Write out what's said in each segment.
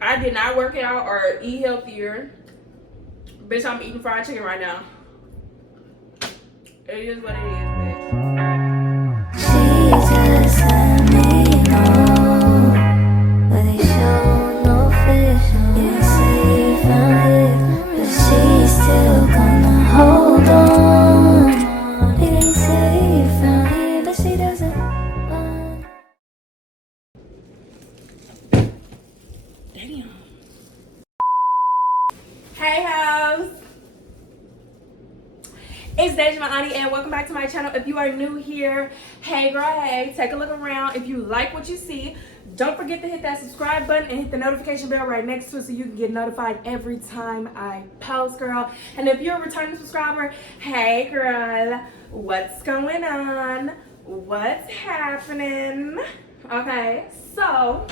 I did not work out or eat healthier. Bitch, I'm eating fried chicken right now. It is what it is, bitch. She just let me know, but they show no fish. Yeah, say you found it, but she's still gonna hold on. Yeah, they say you found it, but she doesn't want. Damn. Hey, house. It's Dajiah, my auntie, and welcome back to my channel. If you are new here, hey girl, hey, take a look around. If you like what you see, don't forget to hit that subscribe button and hit the notification bell right next to it so you can get notified every time I post, girl. And if you're a returning subscriber, hey girl, what's going on? What's happening? Okay, so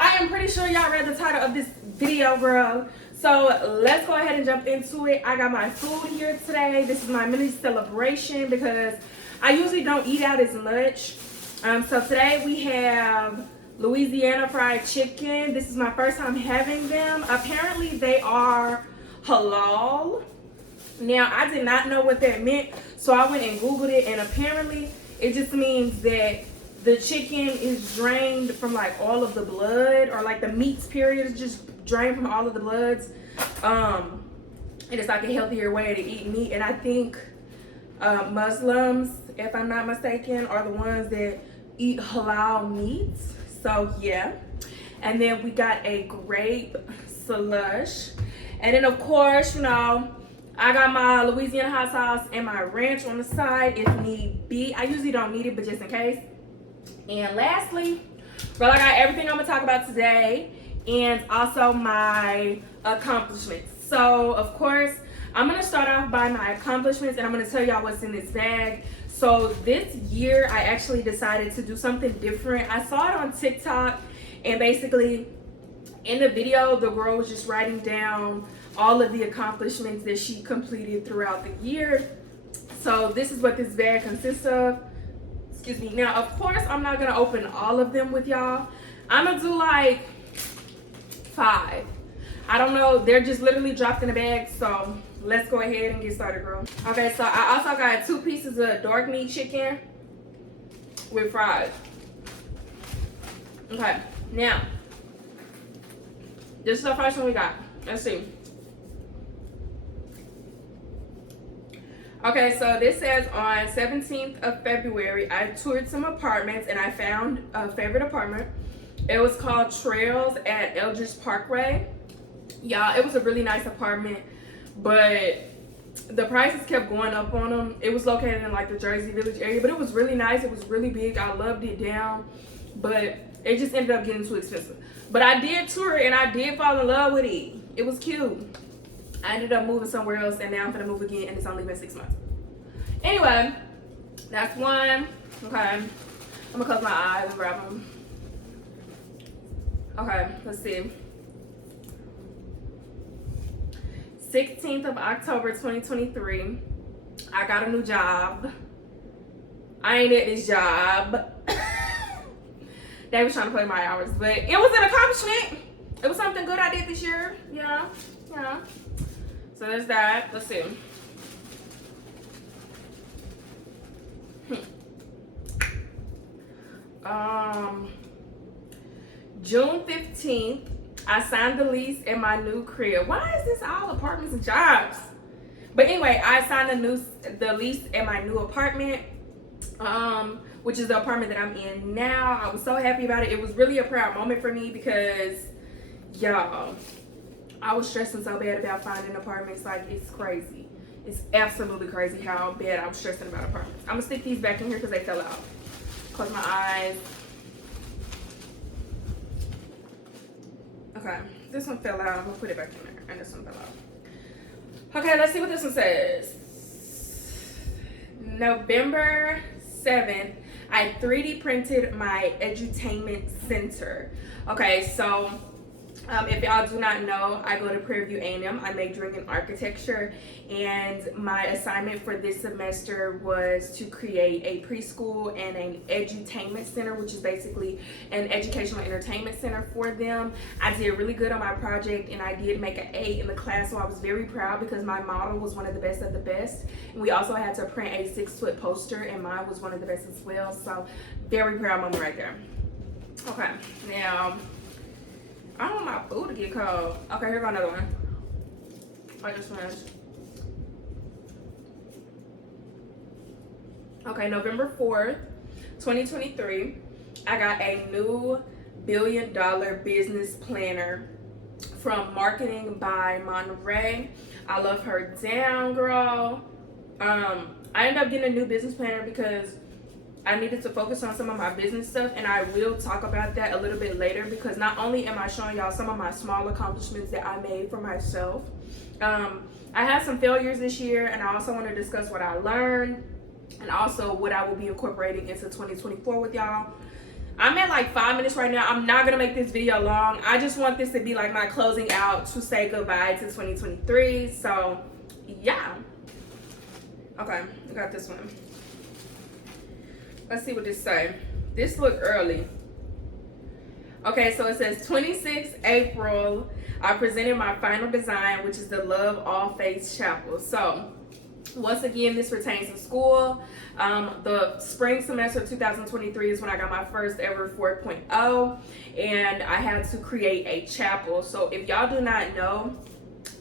I am pretty sure y'all read the title of this video, girl. So let's go ahead and jump into it. I got my food here today. This is my mini celebration because I usually don't eat out as much. So today we have Louisiana fried chicken. This is my first time having them. Apparently they are halal. Now I did not know what that meant, so I went and Googled it, and apparently it just means that the chicken is drained from like all of the blood, or like the meats period is just drained from all of the bloods. And it's like a healthier way to eat meat. And I think Muslims, if I'm not mistaken, are the ones that eat halal meats. So yeah. And then we got a grape slush. And then of course, you know, I got my Louisiana hot sauce and my ranch on the side if need be. I usually don't need it, but just in case. And lastly, girl, I got everything I'm gonna talk about today and also my accomplishments. So of course, I'm gonna start off by my accomplishments and I'm gonna tell y'all what's in this bag. So this year, I actually decided to do something different. I saw it on TikTok, and basically in the video, the girl was just writing down all of the accomplishments that she completed throughout the year. So this is what this bag consists of. Excuse me. Now, of course, I'm not gonna open all of them with y'all. I'm gonna do like 5. I don't know. They're just literally dropped in the bag. So let's go ahead and get started, girl. Okay, so I also got 2 pieces of dark meat chicken with fries. Okay, now this is the first one we got. Let's see. Okay, so this says on 17th of February, I toured some apartments and I found a favorite apartment. It was called Trails at Eldridge Parkway. Y'all, it was a really nice apartment, but the prices kept going up on them. It was located in like the Jersey Village area, but it was really nice. It was really big. I loved it down, but it just ended up getting too expensive. But I did tour it and I did fall in love with it. It was cute. I ended up moving somewhere else, and now I'm gonna move again, and it's only been 6 months. Anyway, that's one. Okay, I'm gonna close my eyes and grab them. Okay, let's see. 16th of October 2023, I got a new job. I ain't at this job. They was trying to play my hours, but it was an accomplishment. It was something good I did this year. Yeah. So there's that. Let's see. June 15th, I signed the lease in my new crib. Why is this all apartments and jobs? But anyway, I signed the lease in my new apartment, which is the apartment that I'm in now. I was so happy about it. It was really a proud moment for me because, y'all, I was stressing so bad about finding apartments. Like, it's crazy. It's absolutely crazy how bad I was stressing about apartments. I'm gonna stick these back in here because they fell out. Close my eyes. Okay, this one fell out. I'm gonna put it back in there, and this one fell out. Okay, let's see what this one says. November 7th, I 3D printed my edutainment center. Okay, so If y'all do not know, I go to Prairie View A&M. I majoring in architecture, and my assignment for this semester was to create a preschool and an edutainment center, which is basically an educational entertainment center for them. I did really good on my project, and I did make an A in the class, so I was very proud because my model was one of the best of the best. And we also had to print a 6-foot poster, and mine was one of the best as well. So very proud moment right there. Okay, now I don't want my food to get cold. Okay, here go another one. I just finished. Okay, November 4th, 2023, I got a new $1 billion business planner from Marketing by Monterey. I love her down, girl. I ended up getting a new business planner because I needed to focus on some of my business stuff, and I will talk about that a little bit later because not only am I showing y'all some of my small accomplishments that I made for myself, I had some failures this year, and I also want to discuss what I learned and also what I will be incorporating into 2024 with y'all. I'm at like 5 minutes right now. I'm not gonna make this video long. I just want this to be like my closing out to say goodbye to 2023. So yeah. Okay, I got this one. Let's see what this say. This look early. Okay, so it says 26 April. I presented my final design, which is the Love All Faiths Chapel. So once again, this pertains to school. The spring semester of 2023 is when I got my first ever 4.0, and I had to create a chapel. So if y'all do not know,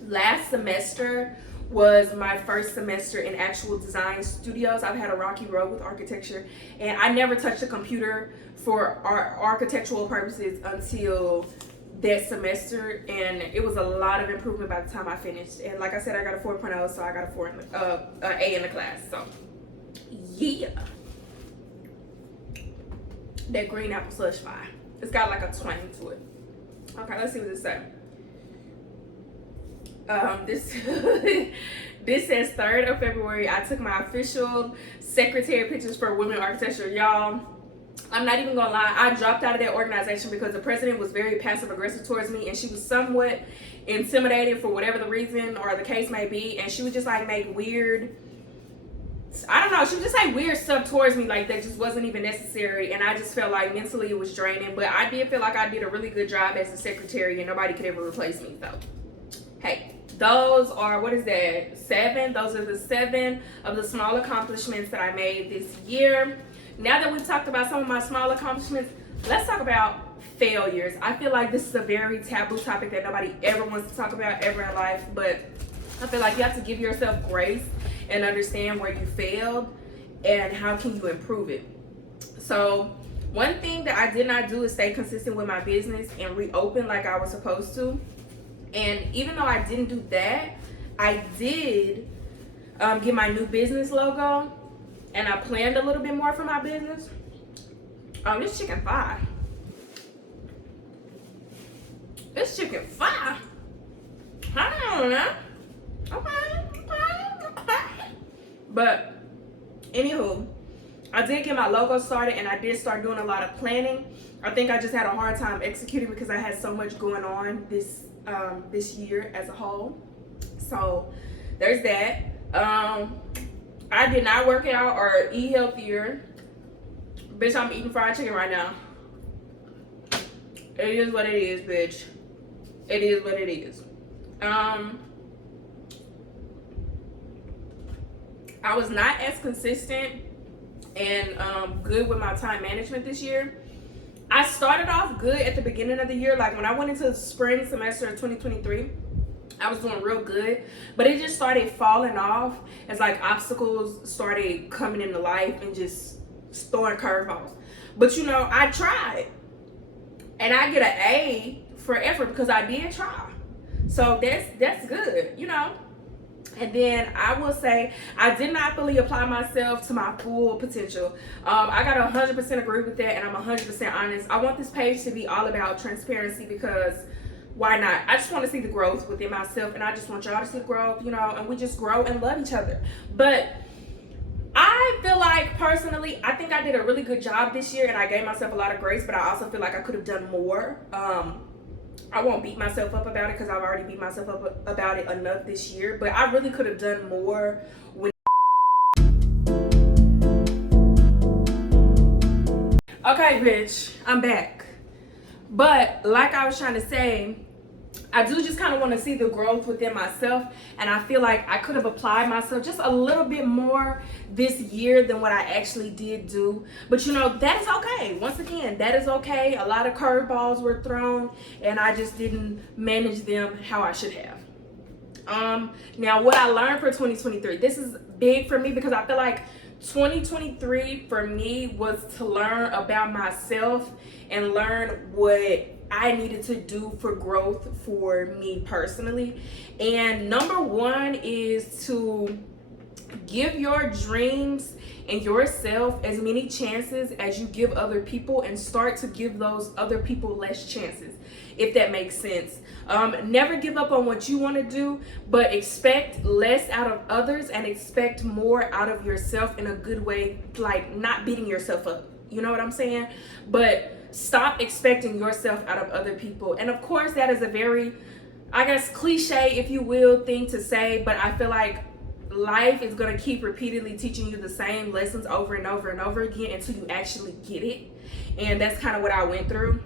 last semester was my first semester in actual design studios. I've had a rocky road with architecture, and I never touched a computer for architectural purposes until that semester, and it was a lot of improvement by the time I finished. And like I said, I got a 4.0, so I got a A in the class. So yeah, that green apple slush pie, it's got like a twang to it. Okay, let's see what this says. This says 3rd of February. I took my official secretary pictures for Women Architecture. Y'all, I'm not even gonna lie, I dropped out of that organization because the president was very passive aggressive towards me, and she was somewhat intimidated for whatever the reason or the case may be, and she would just like make weird, I don't know, she would just say weird stuff towards me like that just wasn't even necessary, and I just felt like mentally it was draining. But I did feel like I did a really good job as a secretary, and nobody could ever replace me. So hey, those are, what is that, 7? Those are the 7 of the small accomplishments that I made this year. Now that we've talked about some of my small accomplishments, let's talk about failures. I feel like this is a very taboo topic that nobody ever wants to talk about ever in life, but I feel like you have to give yourself grace and understand where you failed and how can you improve it. So one thing that I did not do is stay consistent with my business and reopen like I was supposed to. And even though I didn't do that, I did get my new business logo, and I planned a little bit more for my business. This chicken fire. This chicken fire. I don't know. Okay. But anywho, I did get my logo started, and I did start doing a lot of planning. I think I just had a hard time executing because I had so much going on this year as a whole. So there's that. I did not work out or eat healthier. Bitch, I'm eating fried chicken right now. It is what it is, bitch. It is what it is. I was not as consistent and good with my time management this year. I started off good at the beginning of the year. Like when I went into the spring semester of 2023, I was doing real good, but it just started falling off as like obstacles started coming into life and just throwing curveballs. But you know, I tried, and I get an A for effort because I did try. So that's good, you know. And then I will say I did not fully apply myself to my full potential. I got 100% agree with that, and I'm 100% honest. I want this page to be all about transparency because why not? I just want to see the growth within myself, and I just want y'all to see the growth, you know, and we just grow and love each other. But I feel like personally, I think I did a really good job this year, and I gave myself a lot of grace, but I also feel like I could have done more. I won't beat myself up about it because I've already beat myself up about it enough this year. But I really could have done more when. Okay, bitch, I'm back. But like I was trying to say, I do just kind of want to see the growth within myself, and I feel like I could have applied myself just a little bit more this year than what I actually did do. But you know, that is okay. Once again, that is okay. A lot of curveballs were thrown, and I just didn't manage them how I should have. Now what I learned for 2023, this is big for me because I feel like 2023 for me was to learn about myself and learn what I needed to do for growth for me personally. And number one is to give your dreams and yourself as many chances as you give other people, and start to give those other people less chances, if that makes sense. Never give up on what you want to do, but expect less out of others and expect more out of yourself in a good way, like not beating yourself up. You know what I'm saying? But stop expecting yourself out of other people. And of course, that is a very, I guess, cliche, if you will, thing to say, but I feel like life is going to keep repeatedly teaching you the same lessons over and over and over again until you actually get it. And that's kind of what I went through.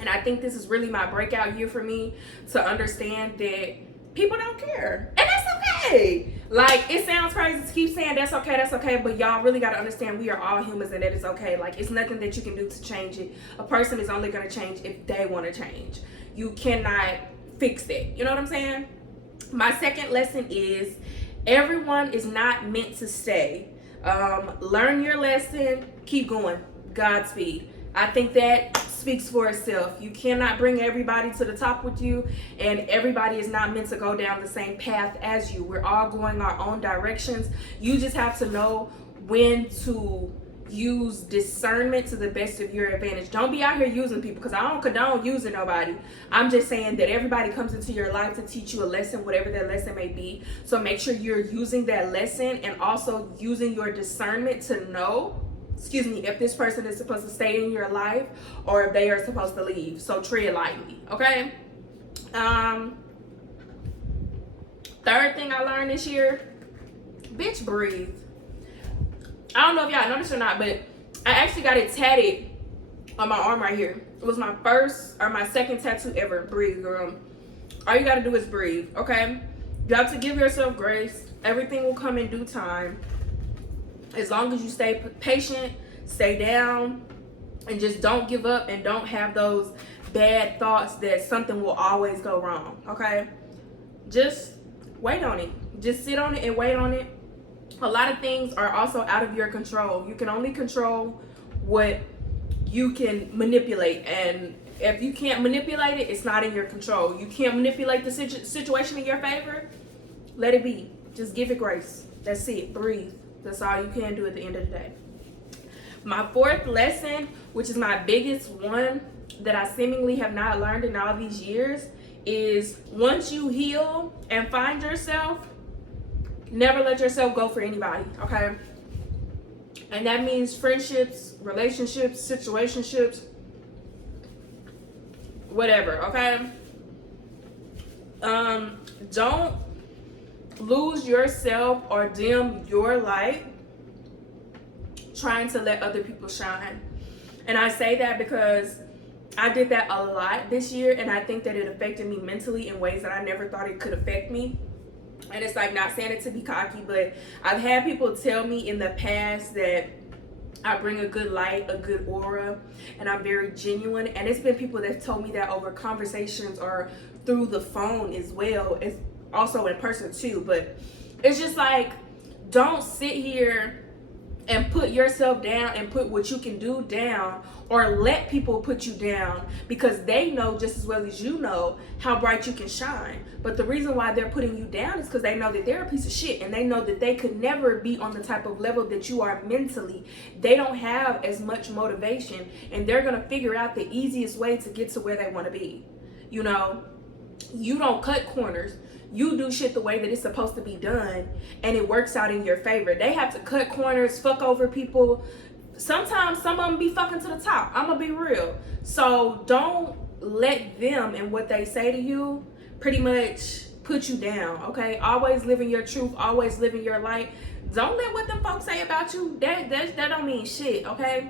And I think this is really my breakout year for me to understand that people don't care. And that's okay. Like, it sounds crazy to keep saying that's okay, but y'all really got to understand we are all humans and that is okay. Like, it's nothing that you can do to change it. A person is only going to change if they want to change. You cannot fix that. You know what I'm saying? My second lesson is everyone is not meant to stay. Learn your lesson, keep going. Godspeed. I think that speaks for itself. You cannot bring everybody to the top with you, and everybody is not meant to go down the same path as you. We're all going our own directions. You just have to know when to use discernment to the best of your advantage. Don't be out here using people, because I don't condone using nobody. I'm just saying that everybody comes into your life to teach you a lesson, whatever that lesson may be. So make sure you're using that lesson and also using your discernment to know, if this person is supposed to stay in your life or if they are supposed to leave. So tread lightly, okay? Third thing I learned this year, bitch, breathe. I don't know if y'all noticed or not, but I actually got it tatted on my arm right here. It was my first or my second tattoo ever. Breathe, girl. All you gotta do is breathe, okay? You have to give yourself grace. Everything will come in due time. As long as you stay patient, stay down, and just don't give up and don't have those bad thoughts that something will always go wrong, okay? Just wait on it. Just sit on it and wait on it. A lot of things are also out of your control. You can only control what you can manipulate, and if you can't manipulate it, it's not in your control. You can't manipulate the situation in your favor, let it be. Just give it grace. That's it. Breathe. That's all you can do at the end of the day. My fourth lesson, which is my biggest one that I seemingly have not learned in all these years, is once you heal and find yourself, never let yourself go for anybody, okay? And that means friendships, relationships, situationships, whatever, okay? Don't lose yourself or dim your light trying to let other people shine. And I say that because I did that a lot this year, and I think that it affected me mentally in ways that I never thought it could affect me. And it's like, not saying it to be cocky, but I've had people tell me in the past that I bring a good light, a good aura, and I'm very genuine. And it's been people that told me that over conversations or through the phone as well. It's also in person too. But it's just like, don't sit here and put yourself down and put what you can do down, or let people put you down, because they know just as well as you know how bright you can shine. But the reason why they're putting you down is because they know that they're a piece of shit, and they know that they could never be on the type of level that you are mentally. They don't have as much motivation, and they're gonna figure out the easiest way to get to where they want to be. You know, you don't cut corners. You do shit the way that it's supposed to be done, and it works out in your favor. They have to cut corners, fuck over people. Sometimes some of them be fucking to the top. I'm gonna be real. So don't let them and what they say to you pretty much put you down, okay? Always living your truth, always living your light. Don't let what them folks say about you, that don't mean shit, okay?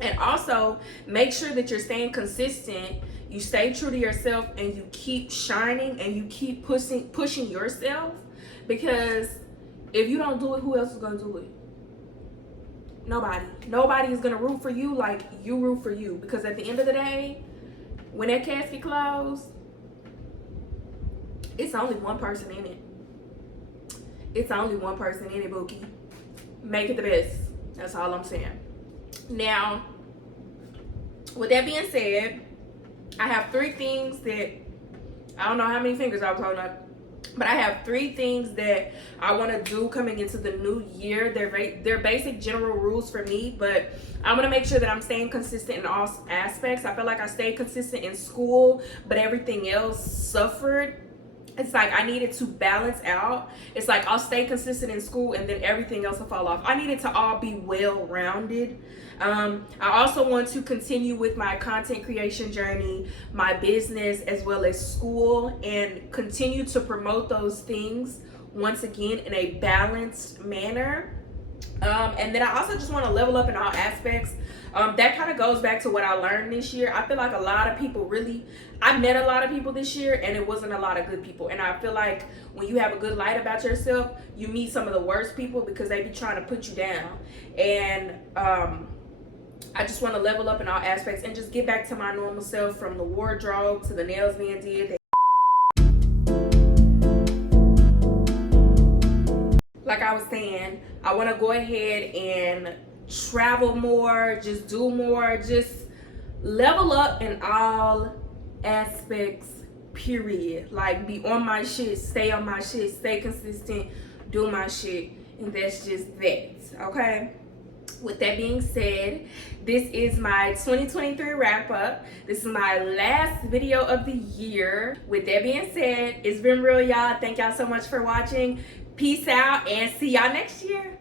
And also make sure that you're staying consistent, you stay true to yourself, and you keep shining and you keep pushing yourself, because if you don't do it, who else is gonna do it? Nobody is gonna root for you like you root for you, because at the end of the day, when that casket closed, it's only one person in it. It's only one person in it, Bookie. Make it the best. That's all I'm saying. Now, with that being said, I have 3 things that, I don't know how many fingers I was holding up, but I have 3 things that I want to do coming into the new year. They're basic general rules for me, but I want to make sure that I'm staying consistent in all aspects. I feel like I stayed consistent in school, but everything else suffered. It's like I needed to balance out. It's like I'll stay consistent in school and then everything else will fall off. I needed to all be well-rounded. I also want to continue with my content creation journey, my business, as well as school, and continue to promote those things once again in a balanced manner. And then I also just want to level up in all aspects. That kind of goes back to what I learned this year. I feel like a lot of people I met a lot of people this year, and it wasn't a lot of good people. And I feel like when you have a good light about yourself, you meet some of the worst people because they be trying to put you down. And I just want to level up in all aspects and just get back to my normal self, from the wardrobe to the nails being did. Like I was saying, I want to go ahead and travel more, just do more, just level up in all aspects, period. Like, be on my shit, stay on my shit, stay consistent, do my shit, and that's just that, okay? With that being said, this is my 2023 wrap up. This is my last video of the year. With that being said, it's been real, y'all. Thank y'all so much for watching. Peace out and see y'all next year.